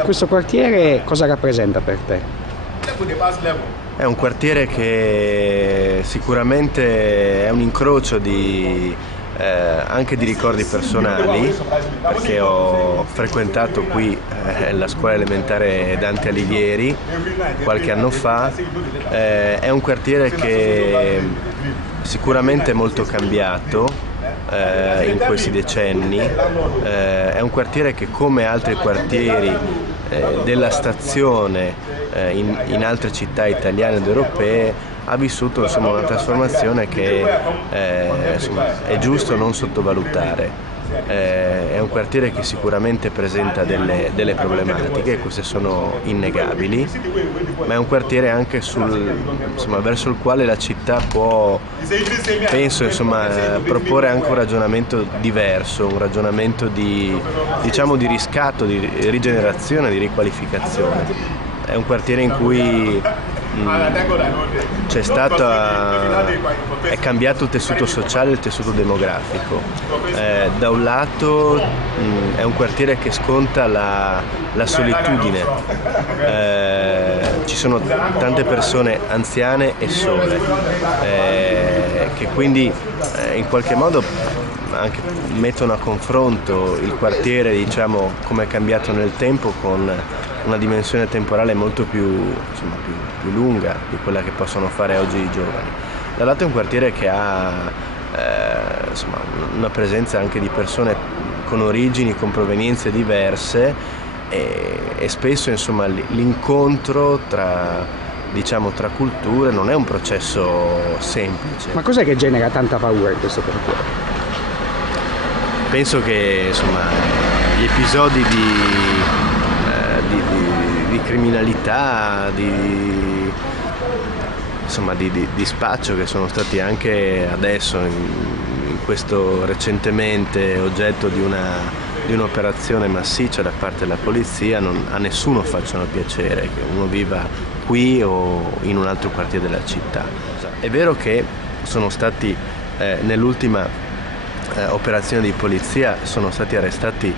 Questo quartiere cosa rappresenta per te? È un quartiere che sicuramente è un incrocio anche di ricordi personali, perché ho frequentato qui la scuola elementare Dante Alighieri qualche anno fa. È un quartiere che sicuramente è molto cambiato in questi decenni. È un quartiere che, come altri quartieri della stazione in altre città italiane ed europee, ha vissuto una trasformazione che è giusto non sottovalutare. È un quartiere che sicuramente presenta delle problematiche, queste sono innegabili, ma è un quartiere anche verso il quale la città può, penso, proporre anche un ragionamento diverso, un ragionamento di riscatto, di rigenerazione, di riqualificazione. È un quartiere in cui è cambiato il tessuto sociale e il tessuto demografico. Da un lato è un quartiere che sconta la solitudine, ci sono tante persone anziane e sole, che quindi in qualche modo anche mettono a confronto il quartiere, come è cambiato nel tempo, con una dimensione temporale molto più lunga di quella che possono fare oggi i giovani. Dall'altro è un quartiere che ha una presenza anche di persone con origini, con provenienze diverse, e spesso l'incontro tra culture non è un processo semplice. Ma cos'è che genera tanta paura in questo quartiere? Penso che gli episodi di criminalità, di spaccio, che sono stati anche adesso in questo recentemente oggetto di un'operazione massiccia da parte della polizia, a nessuno facciano piacere che uno viva qui o in un altro quartiere della città. È vero che sono stati nell'ultima operazione di polizia sono stati arrestati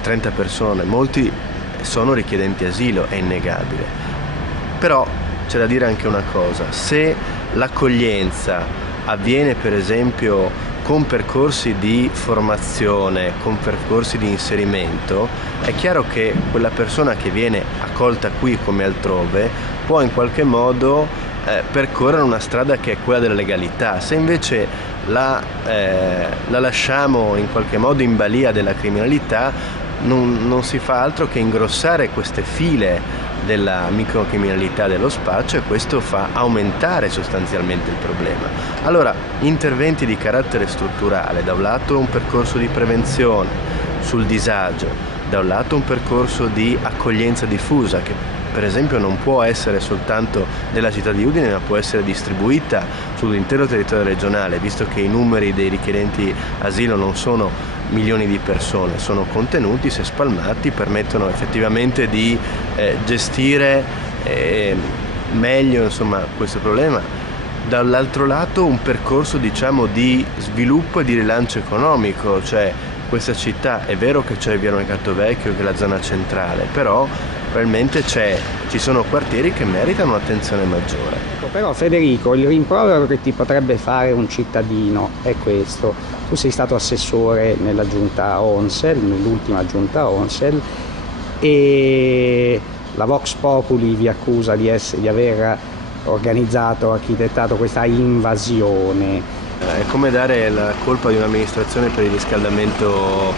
30 persone, molti sono richiedenti asilo, è innegabile. Però c'è da dire anche una cosa: se l'accoglienza avviene per esempio con percorsi di formazione, con percorsi di inserimento, è chiaro che quella persona che viene accolta qui come altrove può in qualche modo percorrere una strada che è quella della legalità. Se invece la lasciamo in qualche modo in balia della criminalità, non si fa altro che ingrossare queste file della microcriminalità, dello spaccio, e questo fa aumentare sostanzialmente il problema. Allora, interventi di carattere strutturale: da un lato un percorso di prevenzione sul disagio, da un lato un percorso di accoglienza diffusa, che per esempio non può essere soltanto della città di Udine, ma può essere distribuita sull'intero territorio regionale, visto che i numeri dei richiedenti asilo non sono milioni di persone, sono contenuti, se spalmati permettono effettivamente di gestire meglio questo problema. Dall'altro lato un percorso di sviluppo e di rilancio economico, cioè questa città, è vero che c'è via Mercato Vecchio, che è la zona centrale, però probabilmente ci sono quartieri che meritano un'attenzione maggiore. Però Federico, il rimprovero che ti potrebbe fare un cittadino è questo: tu sei stato assessore nella giunta Onsel, nell'ultima giunta Onsel, e la Vox Populi vi accusa di aver organizzato, architettato questa invasione. È come dare la colpa di un'amministrazione per il riscaldamento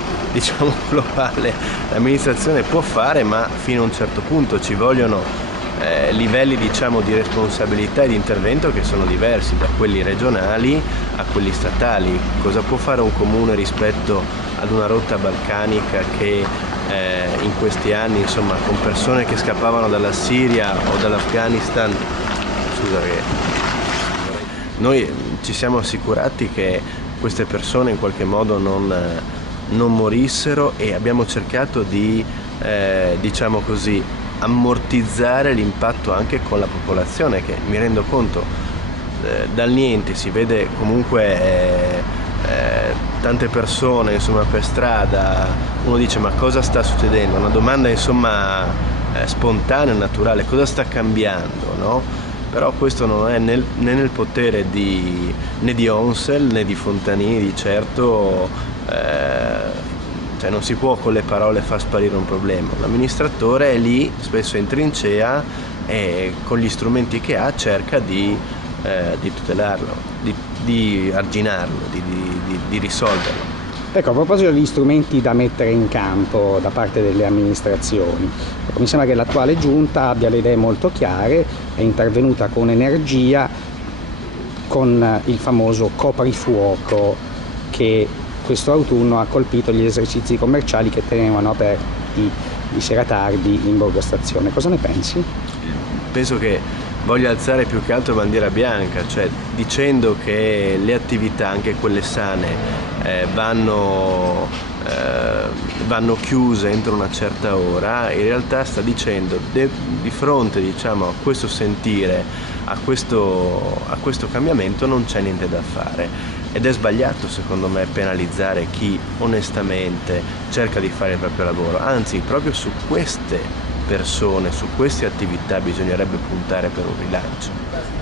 globale. L'amministrazione può fare, ma fino a un certo punto. Ci vogliono livelli di responsabilità e di intervento che sono diversi da quelli regionali a quelli statali. Cosa può fare un comune rispetto ad una rotta balcanica che in questi anni, con persone che scappavano dalla Siria o dall'Afghanistan? Noi ci siamo assicurati che queste persone in qualche modo non morissero, e abbiamo cercato di ammortizzare l'impatto anche con la popolazione, che, mi rendo conto, dal niente si vede comunque tante persone insomma per strada, uno dice ma cosa sta succedendo? Una domanda insomma spontanea, naturale, cosa sta cambiando, no? Però questo non è né nel potere né di Onsel né di Fontanini di certo, cioè non si può con le parole far sparire un problema. L'amministratore è lì, spesso in trincea, e con gli strumenti che ha cerca di tutelarlo, di arginarlo, di risolverlo. Ecco, a proposito di strumenti da mettere in campo da parte delle amministrazioni, mi sembra che l'attuale giunta abbia le idee molto chiare, è intervenuta con energia con il famoso coprifuoco che questo autunno ha colpito gli esercizi commerciali che tenevano aperti di sera tardi in Borgo Stazione. Cosa ne pensi? Penso che voglia alzare più che altro bandiera bianca, cioè dicendo che le attività, anche quelle sane, vanno chiuse entro una certa ora. In realtà sta dicendo di fronte, diciamo, a questo sentire, a questo cambiamento non c'è niente da fare, ed è sbagliato secondo me penalizzare chi onestamente cerca di fare il proprio lavoro, anzi proprio su queste persone, su queste attività bisognerebbe puntare per un rilancio.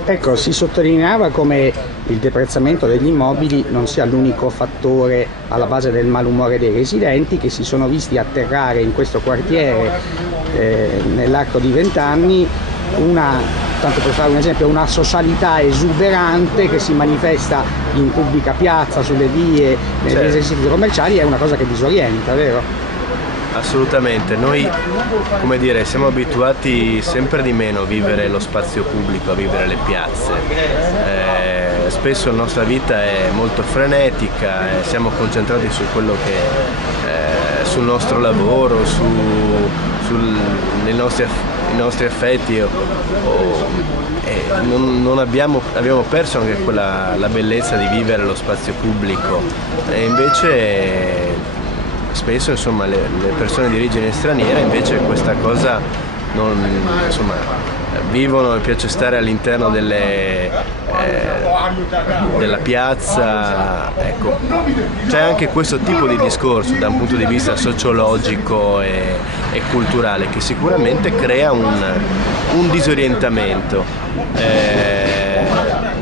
Ecco, si sottolineava come il deprezzamento degli immobili non sia l'unico fattore alla base del malumore dei residenti, che si sono visti atterrare in questo quartiere nell'arco di 20 anni tanto per fare un esempio, una socialità esuberante che si manifesta in pubblica piazza, sulle vie, negli esercizi commerciali. È una cosa che disorienta, vero? Assolutamente, noi siamo abituati sempre di meno a vivere lo spazio pubblico, a vivere le piazze. Spesso la nostra vita è molto frenetica, siamo concentrati su quello sul nostro lavoro, nei nostri affetti, abbiamo perso anche la bellezza di vivere lo spazio pubblico, e invece spesso insomma le persone di origine straniera invece questa cosa vivono, e piace stare all'interno della piazza. Ecco, c'è anche questo tipo di discorso da un punto di vista sociologico e culturale che sicuramente crea un disorientamento.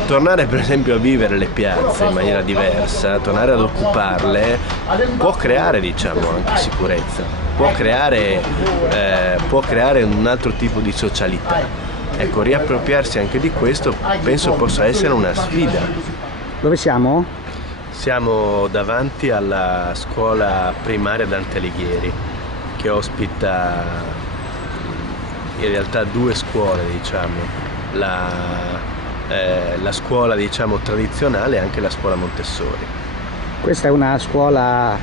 Tornare per esempio a vivere le piazze in maniera diversa, tornare ad occuparle, può creare anche sicurezza, può creare un altro tipo di socialità. Ecco, riappropriarsi anche di questo penso possa essere una sfida. Dove siamo? Siamo davanti alla scuola primaria Dante Alighieri, che ospita in realtà due scuole, la scuola tradizionale e anche la scuola Montessori. Questa è una scuola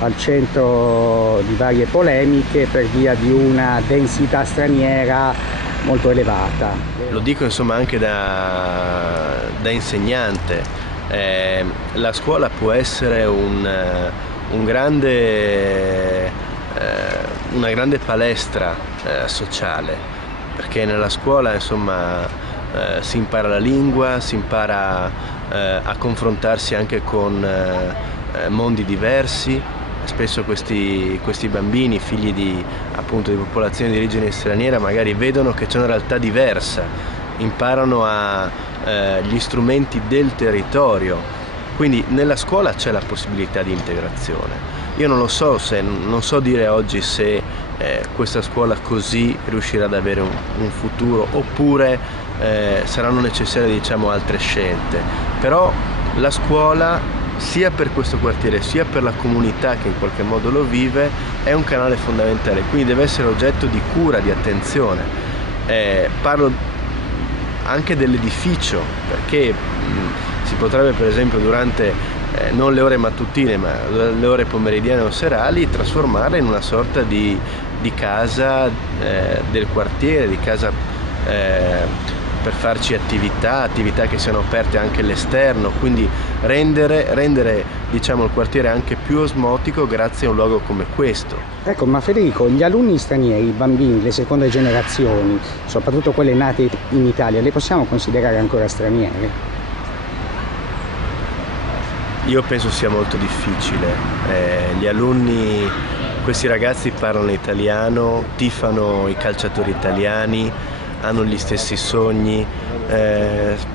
al centro di varie polemiche per via di una densità straniera molto elevata. Lo dico anche da insegnante. La scuola può essere una grande palestra sociale, perché nella scuola si impara la lingua, si impara a confrontarsi anche con mondi diversi. Spesso questi bambini, figli di popolazioni di origine straniera, magari vedono che c'è una realtà diversa, imparano gli strumenti del territorio, quindi nella scuola c'è la possibilità di integrazione. Io non so dire oggi se questa scuola così riuscirà ad avere un futuro, oppure saranno necessarie altre scelte, però la scuola, sia per questo quartiere sia per la comunità che in qualche modo lo vive, è un canale fondamentale, quindi deve essere oggetto di cura, di attenzione. Parlo anche dell'edificio, perché si potrebbe per esempio durante non le ore mattutine ma le ore pomeridiane o serali trasformarla in una sorta di casa del quartiere, di casa per farci attività che siano aperte anche all'esterno, quindi rendere il quartiere anche più osmotico grazie a un luogo come questo. Ecco, ma Federico, gli alunni stranieri, i bambini, le seconde generazioni, soprattutto quelle nate in Italia, le possiamo considerare ancora straniere? Io penso sia molto difficile. Gli alunni, questi ragazzi parlano italiano, tifano i calciatori italiani, hanno gli stessi sogni,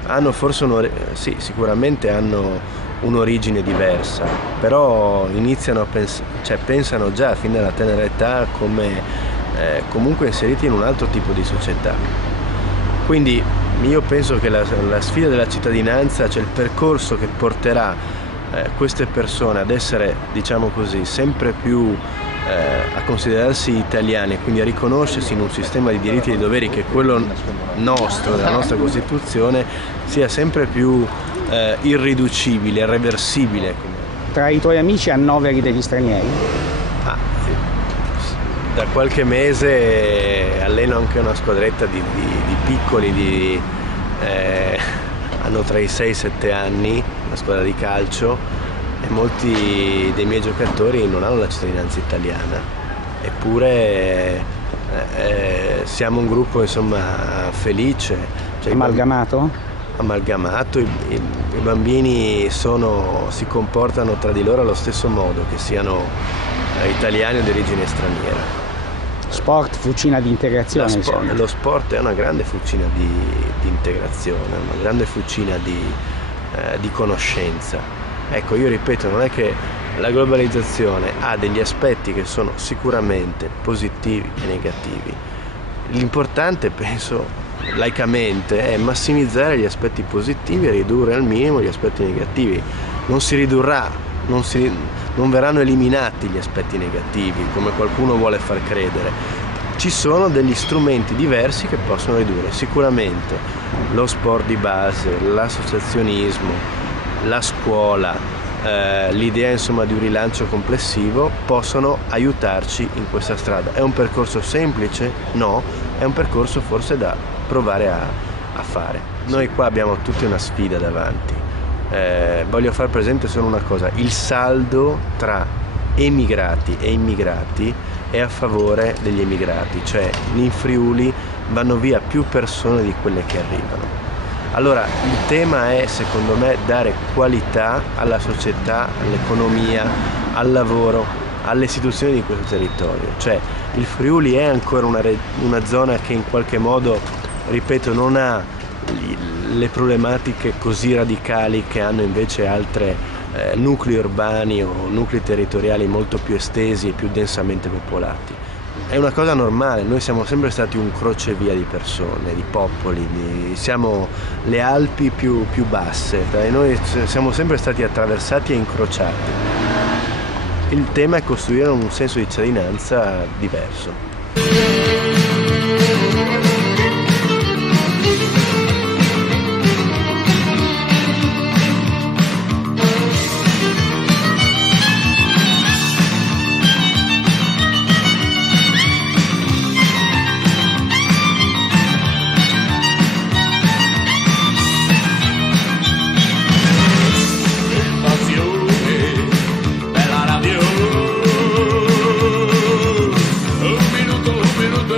hanno forse sicuramente hanno un'origine diversa, però iniziano pensano già fin dalla tenera età come comunque inseriti in un altro tipo di società. Quindi io penso che la sfida della cittadinanza, cioè il percorso che porterà queste persone ad essere, diciamo così, sempre più a considerarsi italiani e quindi a riconoscersi in un sistema di diritti e di doveri che è quello nostro, della nostra Costituzione, sia sempre più irriducibile, irreversibile. Tra i tuoi amici annoveri degli stranieri? Da qualche mese alleno anche una squadretta di piccoli, hanno tra i 6 e i 7 anni, una squadra di calcio, e molti dei miei giocatori non hanno la cittadinanza italiana, eppure siamo un gruppo insomma felice. Cioè, amalgamato, i bambini si comportano tra di loro allo stesso modo, che siano italiani o di origine straniera. Sport, fucina di integrazione. Lo sport è una grande fucina di integrazione, una grande fucina di conoscenza. Ecco, io ripeto, non è che la globalizzazione ha degli aspetti che sono sicuramente positivi e negativi. L'importante, penso, laicamente, è massimizzare gli aspetti positivi e ridurre al minimo gli aspetti negativi. Non si ridurrà, non verranno eliminati gli aspetti negativi, come qualcuno vuole far credere. Ci sono degli strumenti diversi che possono ridurre. Sicuramente lo sport di base, l'associazionismo, la scuola, l'idea insomma di un rilancio complessivo possono aiutarci in questa strada. È un percorso semplice? No, è un percorso forse da provare a fare. Noi qua abbiamo tutti una sfida davanti. Voglio far presente solo una cosa: il saldo tra emigrati e immigrati è a favore degli emigrati, cioè in Friuli vanno via più persone di quelle che arrivano. Allora il tema è, secondo me, dare qualità alla società, all'economia, al lavoro, alle istituzioni di questo territorio. Cioè il Friuli è ancora una zona che in qualche modo, ripeto, non ha le problematiche così radicali che hanno invece altre nuclei urbani o nuclei territoriali molto più estesi e più densamente popolati. È una cosa normale, noi siamo sempre stati un crocevia di persone, di popoli, siamo le Alpi più basse, noi siamo sempre stati attraversati e incrociati. Il tema è costruire un senso di cittadinanza diverso.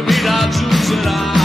Mi raggiungerà.